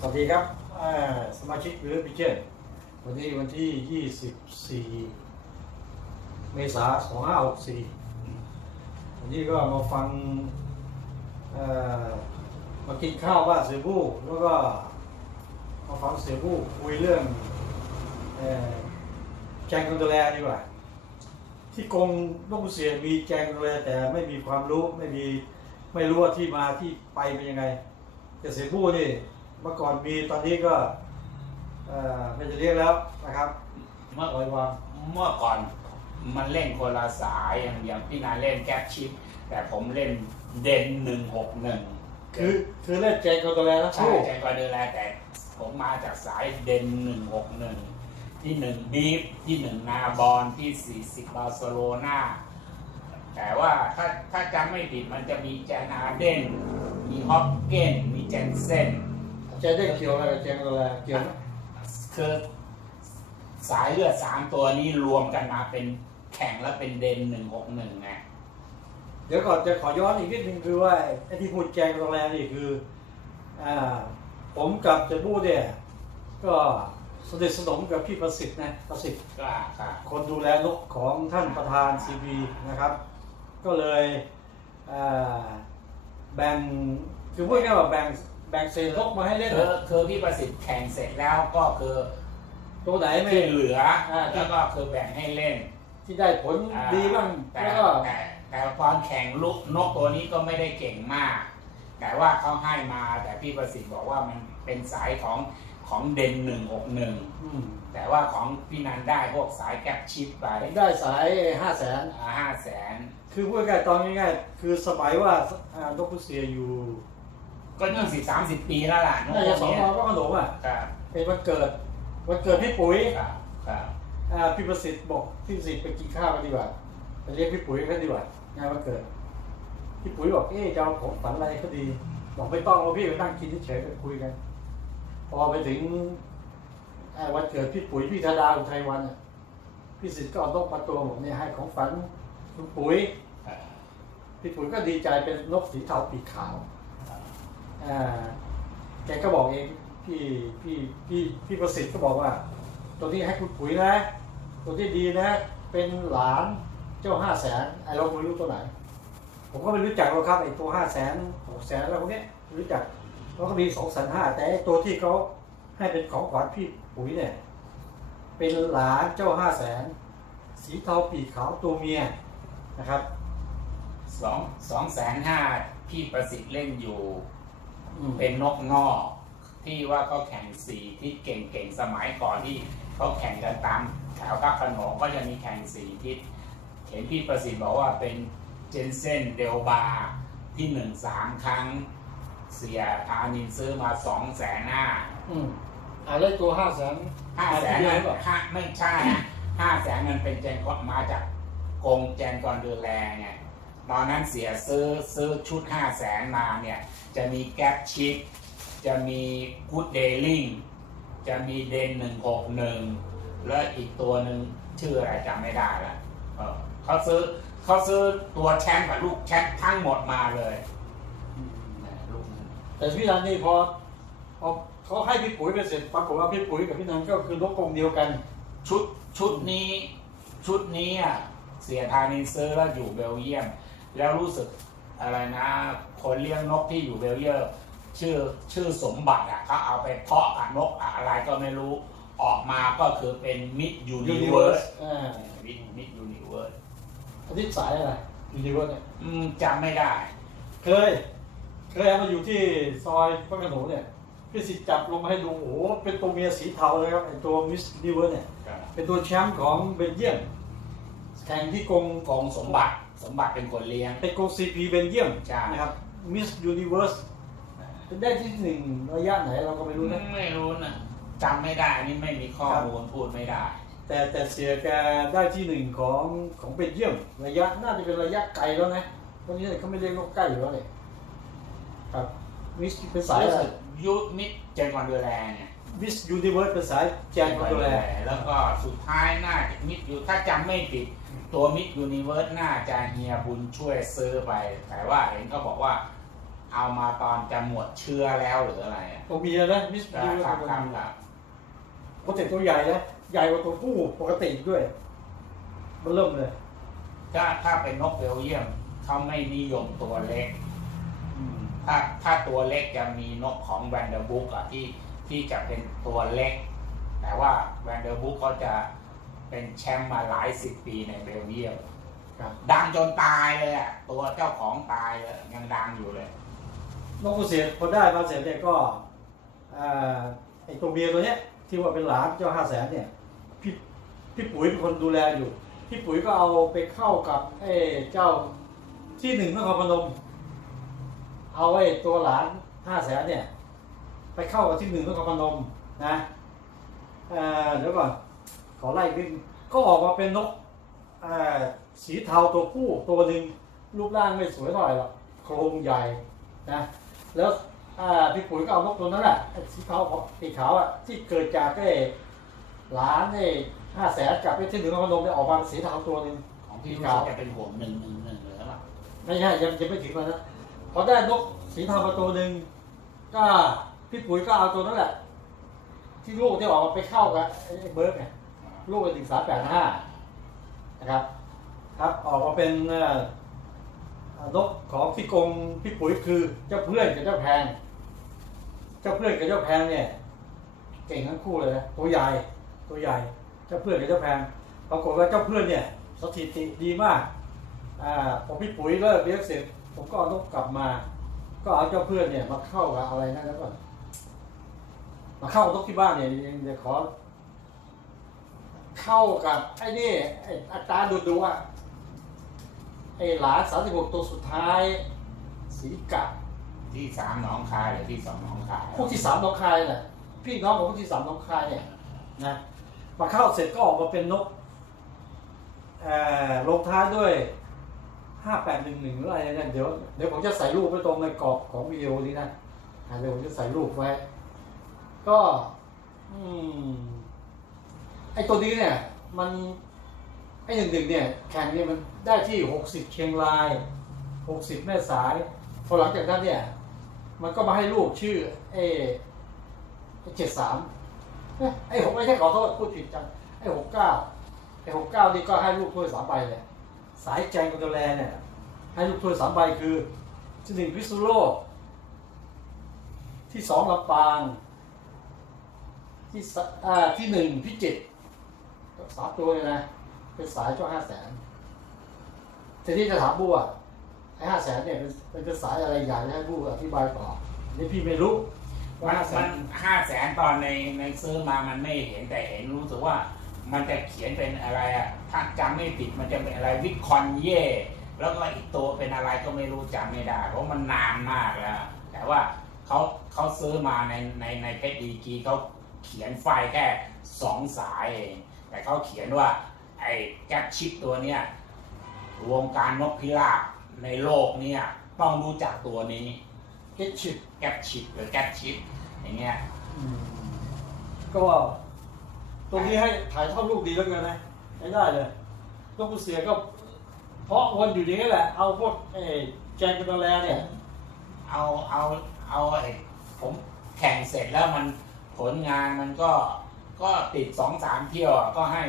สวัสดีครับสมาชิกวิลเลพิเชนวันนี้วันที่ 24 เมษายน 2564 วันนี้ก็มาฟังมากินข้าวบ้านเสือผู้แล้วก็มาฟังเสือผู้คุยเรื่องอแจงคนโดแลดีกว่า ที่กรมนกเสียมีแจงคอนโดแลแต่ไม่มีความรู้ไม่มีไม่รู้ว่าที่มาที่ไปเป็นยังไง แต่เสือผู้นี่ เมื่อก่อนมีตอนนี้ก็เอ่อไม่จะเรียกแล้วนะครับเมื่อปล่อยวางเมื่อก่อนมันเล่นคนละสายอย่างอย่างพี่นาเล่นแก๊ปชิป แต่ผมเล่นเด่นหนึ่งหกหนึ่งคือคือเล่นแจงคอนโดแลนะใช่ใจก็ดูแลแต่ผมมาจากสายเด่นหนึ่งหกหนึ่งที่หนึ่งบีฟที่หนึ่งนาบอลที่สี่สิบบาร์เซโลนาแต่ว่าถ้าถ้าจำไม่ผิดมันจะมีแจนาเดนมีฮอปเกนมีเจนเซน แจงได้เกี่ยวอะไรกับแจงคอนโดแลเกี่ยวไหมคือสายเลือดสามตัวนี้รวมกันมาเป็นแข่งแล้วเป็นเดนหนึ่งหกหนึ่งไงเดี๋ยวก่อนจะขอย้อนอีกนิดนึงคือว่าไอ้ที่พูดแจงคอนโดแลนี่คืออ่าผมกับเจะพูดเนี่ยก็สนิทสนมกับพี่ประสิทธิ์นะประสิทธิ์ก็ค่ะคนดูแลนกของท่านประธานซีบีนะครับ ก็เลยอ่าแบ่งคือพูดง่ายๆว่าแบ่ง แบ่งเศษนกมาให้เล่นคือคือพี่ประสิทธิ์แข่งเสร็จแล้วก็คือตัวไหนไม่ที่เหลืออ่าแล้วก็คือแบ่งให้เล่น ที่ได้ผลอ่ดีบ้างแต่แล้วก็แต่แต่ตอนแข่งลูกนกตัวนี้ก็ไม่ได้เก่งมาก แต่ว่าเขาให้มาแต่พี่ประสิทธิ์บอกว่ามันเป็นสายของของเดนหนึ่งหกหนึ่งอืมแต่ว่าของพี่นันได้พวกสายแก๊ปชิปไปผมได้สายห้าแสนห้าแสนคือพูดง่ายๆตอนง่ายๆคือสมัยว่าอ่านกพุเสียอยู่ ก็ยี่สิบสามสิบปีแล้วล่ะนกน่าพจะวกสองเนี้ยร้อยก็ขนมอะครับเป็นวันเกิดวันเกิดพี่ปุ๋ยครับครับอ่าพี่ประสิทธิ์บอกพี่ประสิทธิ์ไปกินข้าวกันดีกว่าไปเรียกพี่ปุ๋ยกันดีกว่างานวันเกิดพี่ปุ๋ยบอกเอ๊ะจะเอาของฝันอะไรก็ดี บอกไม่ต้องเอาพี่ไปนั่งกินเฉยๆกันคุยกันพอไปถึงอ่าวันเกิดพี่ปุ๋ยพี่ธดาอุทัยวันน่ะพี่สิทธิ์ก็เอาต้องประตูบอกเนี่ยให้ของฝันคุณปุ๋ย ครับพี่ปุ๋ยก็ดีใจเป็นนกสีเทาปีกขาวอ่า แกก็บอกเองพี่พี่พี่พี่ประสิทธิ์ก็บอกว่า ตัวที่ให้คุณปุ๋ยนะ ตัวที่ดีนะ เป็นหลานเจ้าห้าแสนไอ้เราไม่รู้ตัวไหน ผมก็ไม่รู้จักหรอกครับไอ้ตัวห้าแสนหกแสนอะไรพวกนี้รู้จักแล้วก็มีสองแสนห้าแต่ตัวที่เขาให้เป็นของขวัญพี่ปุ๋ยเนี่ย เป็นหลานเจ้าห้าแสนสีเทาปีกขาวตัวเมียนะครับสองสองแสนห้าพี่ประสิทธิ์เล่นอยู่ เป็นนกนอกที่ว่าเขาแข่งสีที่เก่งๆสมัยก่อนที่เขาแข่งกันตามแถวกักขนงก็จะมีแข่งสีทิศเห็นพี่ประสิทธิ์บอกว่าเป็นเจนเซนเดลบาที่หนึ่งสามครั้ง เสียพานินซื้อมาสองแสนห้าอืมอ่าแล้วตัวห้าแสนห้าแสนนั้นห้าไม่ใช่ห้าแสนมันเป็นเจนก็มาจากกงแจนกอนเดอแลไงตอนนั้นเสียซื้อซื้อชุดห้าแสนมาเนี่ย จะมีแก๊ปชิปจะมีกูดเดลิงจะมีเดนหนึ่งหกหนึ่งแล้วอีกตัวหนึ่งชื่ออะไรจำไม่ได้ละเออเขาซื้อเขาซื้อตัวแชมป์กับลูกแชมป์ทั้งหมดมาเลยนะลูกนั้นแต่พี่นันนี่พอพอเขาให้พี่ปุ๋ยไปเสร็จปรากฏว่าพี่ปุ๋ยกับพี่นันก็คือนกกรงเดียวกัน ชุดชุดนี้ชุดนี้อะเสียทานินซื้อแล้วอยู่เบลเยียม แล้วรู้สึกอะไรนะ คนเลี้ยงนกที่อยู่เบลเยียมชื่อชื่อสมบัติอะเขาเอาไปเพาะกับนกอะไรก็ไม่รู้ออกมาก็คือเป็นมิดยูนิเวิร์สอ่ามิดมิดยูนิเวิร์สอาทิตย์สายอะไรยูนิเวิร์สเนี่ยจำไม่ได้ เคย เคยเอามาอยู่ที่ซอยพระโขนงเนี่ยพี่สิทธิ์จับลงมาให้ดูโอ้โหเป็นตัวเมียสีเทาเลยครับไอตัวมิสยูนิเวิร์สเนี่ย เป็นตัวแชมป์ของเบลเยียมแข่งที่กรงกองสมบัติสมบัติเป็นคนเลี้ยงเป็นกรงซีพีเบลเยียมใช่นะครับ มิสยูนิเวิร์สเป็นได้ที่หนึ่งระยะไหนเราก็ไม่รู้นะ ไม่รู้นะจำไม่ได้อันนี่ไม่มีข้อมูลพูดไม่ได้ แต่แต่เสียแกได้ที่หนึ่งของของเบลเยียมระยะน่าจะเป็นระยะไกลแล้วนะตอนนี้เขาไม่เรียกนกใกล้อยู่แล้วเลยครับมิสเป็นสายอะไรยุคมิดเจนวันเดอร์แลนด์เนี่ยมิสยูนิเวิร์สเป็นสายแจนคอนโดแลแล้วก็สุดท้ายน่าจะมิดอยู่ถ้าจำไม่ผิด ตัวมิดยูนิเวิร์สน่าจะเฮียบุญช่วยซื้อไป แต่ว่าเห็นก็บอกว่า เอามาตอนจะหมดเชื้อแล้วหรืออะไรอะตัวเมียนะมิสคยูรับตัวครับเมียครับโปรเจกตัวใหญ่นะใหญ่กว่าตัวผู้ปกติด้วย มันเริ่มเลยถ้าถ้าเป็นนกเบลเยียมเขาไม่นิยมตัวเล็ก อืม ถ้าถ้าตัวเล็กจะมีนกของแวนเดอร์บุ๊กอะที่ที่จะเป็นตัวเล็ก แต่ว่าแวนเดอร์บุ๊กเขาจะ เป็นแชมป์มาหลายสิบปีในเบลเยียมดังจนตายเลยอะตัวเจ้าของตายเลยยังดังอยู่เลยนกกระเสียพอได้มาเสร็จเนี่ยก็ไอ้ตัวเมียตัวเนี้ยที่ว่าเป็นหลานเจ้าห้าแสนเนี่ยพี่พี่ปุ๋ยเป็นคนดูแลอยู่พี่ปุ๋ยก็เอาไปเข้ากับไอ้เจ้าที่หนึ่งนครพนม เอาไอ้ตัวหลานห้าแสนเนี่ย ไปเข้ากับที่หนึ่งนครพนมนะเอ่อเดี๋ยวก่อน ขอไล่วิ่งก็ออกมาเป็นนกเอ่อสีเทาตัวผู้ตัวหนึ่งรูปร่างไม่สวยเท่าไหร่หรอกโครงใหญ่นะแล้วอ่าพี่ปุ๋ยก็เอานกตัวนั้นแหละไอ้สีขาวสีขาวอะที่เกิดจากไอ้หลานไอ้ห้าแสนกับไอ้ที่หนึ่งนครพนมเนี่ยออกมาเป็นสีเทาตัวหนึ่งของพี่รู้สึกจะเป็นห่วงหนึ่งหนึ่งหนึ่งหรือเปล่าไม่ใช่ยังยังไม่ถึงแล้วนะพอได้นกสีเทามาตัวหนึ่งก็พี่ปุ๋ยก็เอาตัวนั้นแหละ ที่ลูกที่ออกมาไปเข้ากับไอ้ไอ้เบิร์กเนี่ย ลูกเป็นถึงสามแปดห้านะครับ ครับ ออกมาเป็นนกของพี่กงพี่ปุ๋ยคือเจ้าเพื่อนกับเจ้าแพง เจ้าเพื่อนกับเจ้าแพงเนี่ยเก่งทั้งคู่เลยนะตัวใหญ่ตัวใหญ่เจ้าเพื่อนกับเจ้าแพงปรากฏว่าเจ้าเพื่อนเนี่ยสถิติดีมากอ่าพอพี่ปุ๋ยเลิกเลี้ยงเสร็จ ผมก็เอานกกลับมา ก็เอาเจ้าเพื่อนเนี่ยมาเข้ากับอะไรนั่นแล้วก่อนมาเข้ากับนกที่บ้านเนี่ยยังจะขอ เข้ากับไอ้นี่ไอ้อัตราดูดูอะไอ้หลานสามสิบหกตัวสุดท้าย สีกัดที่สามหนองคายหรือที่สองหนองคายพวกที่สามน้องคายน่ะพี่น้องของพวกที่สามน้องคายเนี่ยนะมาเข้าเสร็จก็ออกมาเป็นนกเอ่อลงท้ายด้วยห้าแปดหนึ่งหนึ่งหรืออะไรเนี่ยเดี๋ยวเดี๋ยวผมจะใส่รูปไว้ตรงในกรอบของวิดีโอนี้นะอ่าเดี๋ยวผมจะใส่รูปไว้ ก็ อืม ไอ้ตัวนี้เนี่ย มันไอหนึ่งหนึ่งเนี่ยแข่งเนี่ยมันได้ที่หกสิบเชียงรายหกสิบแม่สายพอหลังจากนั้นเนี่ย มันก็มาให้ลูกชื่อเอเจ็ดสามไอ้หกไม่ใช่ขอโทษพูดผิดจังไอ้หกเก้าไอ้หกเก้านี่ก็ให้ลูกถ้วยสามใบเลยสายแจงกันตัวแลเนี่ยให้ลูกถ้วยสามใบคือที่หนึ่งพิษณุโลกที่สองลำปางที่สอ่าที่หนึ่งพิจิตร สามตัวเลยนะ เป็นสายเจ้าห้าแสนทีนี้จะถามบัวไอ้ห้าแสนเนี่ยเป็นเป็นสายอะไรอยากให้บัวอธิบายต่อนี่พี่ไม่รู้ว่ามันห้าแสมันนห้าแสนตอนในในซื้อมามันไม่เห็นแต่เห็นรู้สึกว่า มันจะเขียนเป็นอะไรอะถ้าจำไม่ผิดมันจะเป็นอะไรวิคอนเย่แล้วก็อีกตัวเป็นอะไรก็ไม่รู้จำไม่ได้ เพราะมันนานมากแล้ว แต่ว่าเขาเขาซื้อมาในในในเพชรดีกรีเขาเขียนไฟล์แค่สองสายเอง แต่เขาเขียนว่าไอ้แก๊ปชิปตัวเนี้ยวงการนกพิราบในโลกเนี่ยต้องรู้จักตัวนี้เกตชิปแก๊ปชิปหรือแก๊ปชิปอย่างเงี้ยก็ตรงนี้ให้ถ่ายทอดลูกดีแล้วกันนะใช้ได้เลยลูกผู้เสียก็ เพราะวนอยู่อย่างนี้แหละ เอาพวกเออแจงกันแลเนี่ยเอาเอาเอาไอ้ผมแข่งเสร็จแล้วมันผลงานมันก็ ก็ติดสองสามเที่ยวอะก็ให้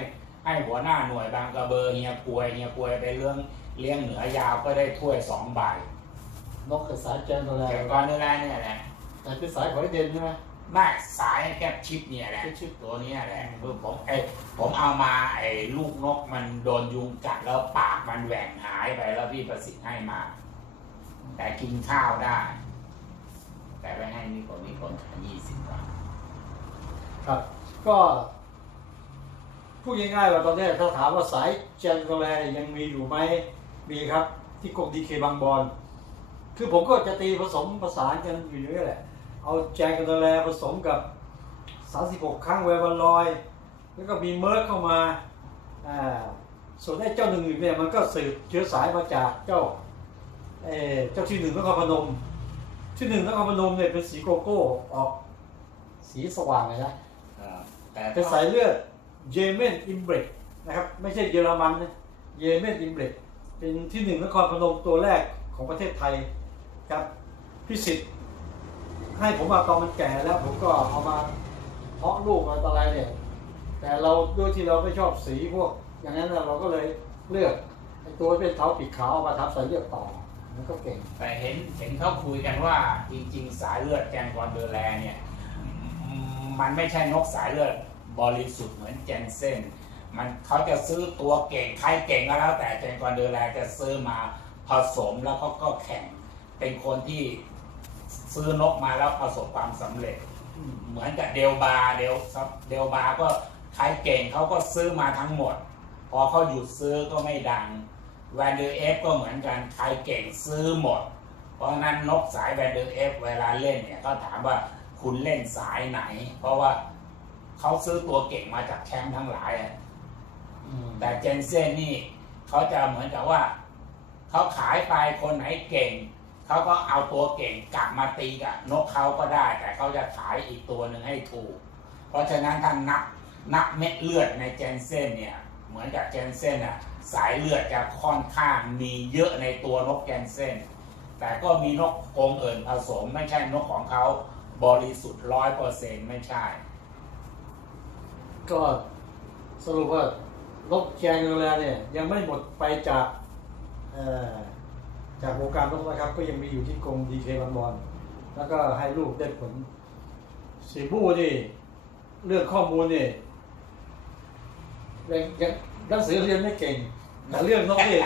ให้หัวหน้าหน่วยบางกระเบอร์เฮียกวยเฮียกวยไปเรื่องเลี้ยงเหนือยาวก็ได้ถ้วยสองใบนกกับสายแจงกันแลแต่ก่อนนี่แหละเนี่ยแหละแต่เป็นสายของไอเด่นใช่ไหมแม่สายแก๊ปชิปเนี่ยแหละแก๊ปชิปตัวเนี้ยแหละคือผมไอ้ผมเอามาไอ้ลูกนกมันโดนยุงกัดแล้วปากมันแหว่งหายไปแล้วพี่ประสิทธิ์ให้มา แต่กินข้าวได้ แต่ไปให้นิคนนิคนขายยี่สิบบาทครับ ก็พูดง่ายๆว่าตอนนี้ถ้าถามว่าสายแจงกันแลยังมีอยู่ไหมมีครับ ที่กรมดีเคบางบอนคือผมก็จะตีผสมผสานกันอยู่อย่างนี้แหละ เอาแจงกันแลผสมกับ 36 ครั้งแวร์วันลอย แล้วก็มีเมิร์กเข้ามาอ่าส่วนไอ้เจ้าหนึ่งเนี่ยมันก็สืบเชื้อสายมาจากเจ้าเออเจ้าที่หนึ่งนครพนมที่หนึ่งนครพนมเนี่ยเป็นสีโกโก้ออกสีสว่างเลยนะ แต่เป็นสายเลือดเยเมนอิมเบรกนะครับไม่ใช่เยอรมันนะเยเมนอิมเบรกเป็นที่หนึ่งนครพนมตัวแรกของประเทศไทยครับพี่สิทธิ์ให้ผมมาตอนมันแก่แล้ว ผมก็เอามาเพาะลูกมาอะไรเนี่ยแต่เราด้วยที่เราไม่ชอบสีพวก อย่างนั้นน่ะเราก็เลยเลือกไอ้ตัวเป็นเท้าปีกขาวเอามาทำใส่เลือดต่อมันก็เก่ง แต่เห็นเห็นเขาคุยกันว่าจริงๆ สายเลือดแกนกอนเดอร์แลเนี่ยอืมมันไม่ใช่นกสายเลือด บริสุทธิ์เหมือนเจนเซนมันเขาจะซื้อตัวเก่งใครเก่งก็แล้ว แต่แกนกอนเดอร์แลจะซื้อมาผสมแล้วเขาก็แข่ง เป็นคนที่ซื้อนกมาแล้วประสบความสำเร็จ เหมือนกับเดลบาเดลเดลบาก็ใครเก่งเขาก็ซื้อมาทั้งหมด พอเขาหยุดซื้อก็ไม่ดังแวนเดอร์เอฟก็เหมือนกันใครเก่งซื้อหมด เพราะงั้นนกสายแวนเดอร์เอฟเวลาเล่นเนี่ยก็ถามว่าคุณเล่นสายไหน เพราะว่า เขาซื้อตัวเก่งมาจากแชมป์ทั้งหลายอะอืมแต่เจนเซ่นนี่เขาจะเหมือนกับว่า เขาขายไปคนไหนเก่ง เขาก็เอาตัวเก่งกลับมาตีกับนกเขาก็ได้ แต่เขาจะขายอีกตัวหนึ่งให้ถูก เพราะฉะนั้นถ้านับนับเม็ดเลือดในเจนเซ่นเนี่ย เหมือนกับเจนเซ่นอะสายเลือดจะค่อนข้างมีเยอะในตัวนกเจนเซ่นแต่ก็มีนกกรงอื่นผสมไม่ใช่นกของเขาบริสุทธิ์ร้อยเปอร์เซ็นต์ไม่ใช่ ก็สรุปว่านกแกงเรือเนี่ยยังไม่หมดไปจากจากวงการนกนะครับ ก็ยังมีอยู่ที่กรงดีเคบอลบอลแล้วก็ให้ลูกได้ผลสีบูนี่เรื่องข้อมูลนี่ยังยังหนังสือเรียนไม่เก่งแต่เรื่องนกนี่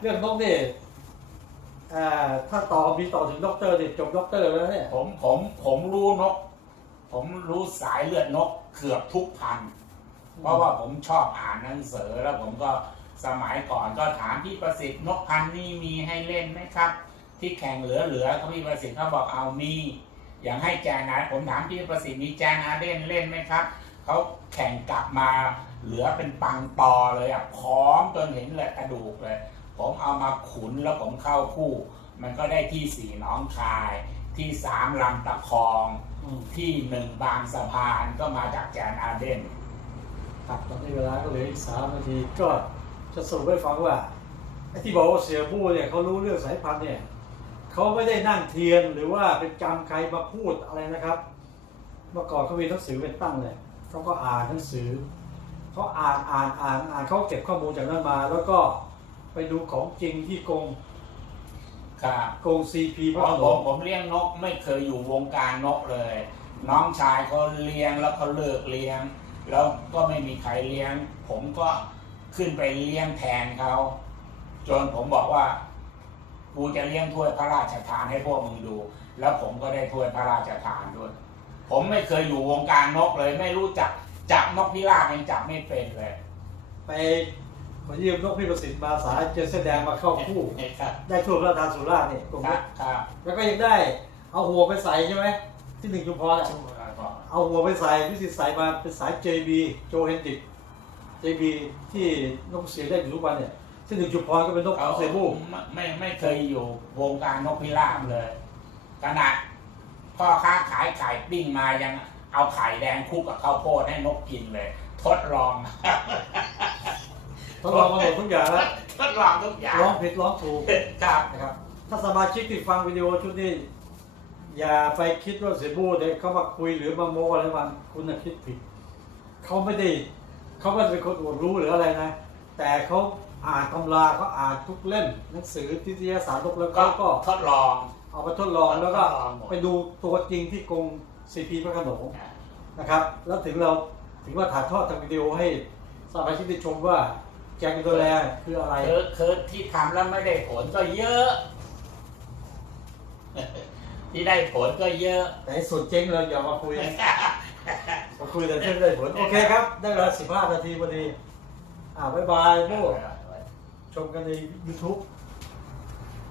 เรื่องนกนี่ถ้าต่อมีต่อถึงด็อกเตอร์นี่จบด็อกเตอร์แล้วเนี่ยผมผมผมรู้นก ผมรู้สายเลือดนก เกือบทุกพัน เพราะว่าผมชอบอ่านหนังสือแล้วผมก็สมัยก่อนก็ถามพี่ประสิทธิ์นกพันนี้มีให้เล่นไหมครับ ที่แข่งเหลือๆเขาพี่ประสิทธิ์เขาบอกเอามีอย่างให้แจนาผมถามพี่ประสิทธิ์มีแจนาเล่นเล่นไหมครับเขาแข่งกลับมาเหลือเป็นปังตอเลยอะพร้อมจนเห็นเลยกระดูกเลย ผมเอามาขุนแล้วผมเข้าคู่ มันก็ได้ที่สี่น้องชาย ที่สามลำตะคองอที่หนึ่งบางสะพานก็มาจากแจนอาเดนครับตอนนี้เวลาก็เหลืออีกสามนาทีก็จะสรุปให้ฟังว่าไอ้ที่บอกว่าเสียบู้เนี่ยเขารู้เรื่องสายพันธุ์เนี่ยเขาไม่ได้นั่งเทียนหรือว่าเป็นจำใครมาพูดอะไรนะครับ เมื่อก่อนเขามีหนังสือเป็นตั้งเลยเขาก็อ่านหนังสือเขาอ่านอ่านอ่านอ่านเขาเก็บข้อมูลจากนั้นมา แล้วก็ไปดูของจริงที่กง ครับกรงซีพีพเพระราะโขผนมงผมเลี้ยงนกไม่เคยอยู่วงการนกเลย น้องชายเขาเลี้ยงแล้วเขาเลิกเลี้ยง แล้วก็ไม่มีใครเลี้ยง ผมก็ขึ้นไปเลี้ยงแทนเขาจนผมบอกว่ากูจะเลี้ยงถ้วยพระราชทานให้พวกมึงดู แล้วผมก็ได้ถ้วยพระราชทานด้วย ผมไม่เคยอยู่วงการนกเลย ไม่รู้จักจับนกพิราบยังจับไม่เป็นเลย ไป ขอยืมนกพี่ประสิทธิ์มาสายเจนเสอแดงมาเข้าคู่ ครับได้ทั่วพระราชทานสุราษฎร์เนี่ยกรงครันี้บครับแล้วก็ยังได้เอาหัวไปใส่ใช่ไหมที่หนึ่งชุมพรอะ เอาหัวไปใส่พิสิทธิ์ใส่มาเป็นสาย JB โจเฮนดิก JB ที่นกเสียได้อยู่ทุกวันเนี่ยที่หนึ่งชุมพรก็เป็นนกเขาเซบูไม่ไม่ไม่เคยอยู่วงการนกพิราบเลยขนาดพ่อค้าขายไข่ปิ้งมายังเอาไข่แดงคลุกกับข้าวโพดให้นกกินเลย ทดลอง ทดลองมาหมดทุกอย่างแล้วทดลองทุกอย่างร้องผิดร้องถูกครับนะครับ ถ้าสมาชิกที่ฟังวิดีโอชุดนี้ อย่าไปคิดว่าเซบูเนี่ยเขามาคุยหรือมาโม้อะไรมันคุณน่ะคิดผิด เขาไม่ได้เขาไม่ได้เป็นคนอวดรู้หรืออะไรนะ แต่เขาอ่านตำราเขาอ่านทุกเล่มหนังสือทิทยาสารนกแล้วก็เขาก็ทดลอง เอาไปทดลองแล้วก็ทดลองหมดไปดูตัวจริงที่กรงซีพีพระโขนงนะครับ แล้วถึงเราถึงว่าถ่ายทอดทางวิดีโอให้สมาชิกได้ชมว่า แกงตัวแลคืออะไรคือคือที่ทำแล้วไม่ได้ผลก็เยอะ ที่ได้ผลก็เยอะ แต่ไอ้ส่วนเจ๊งเราอย่ามาคุย มาคุยแต่เรื่องได้ผล โอเคครับ ได้เวลาสิบห้านาทีพอดี อ่าบ๊ายบายโม่ชมกันใน YouTube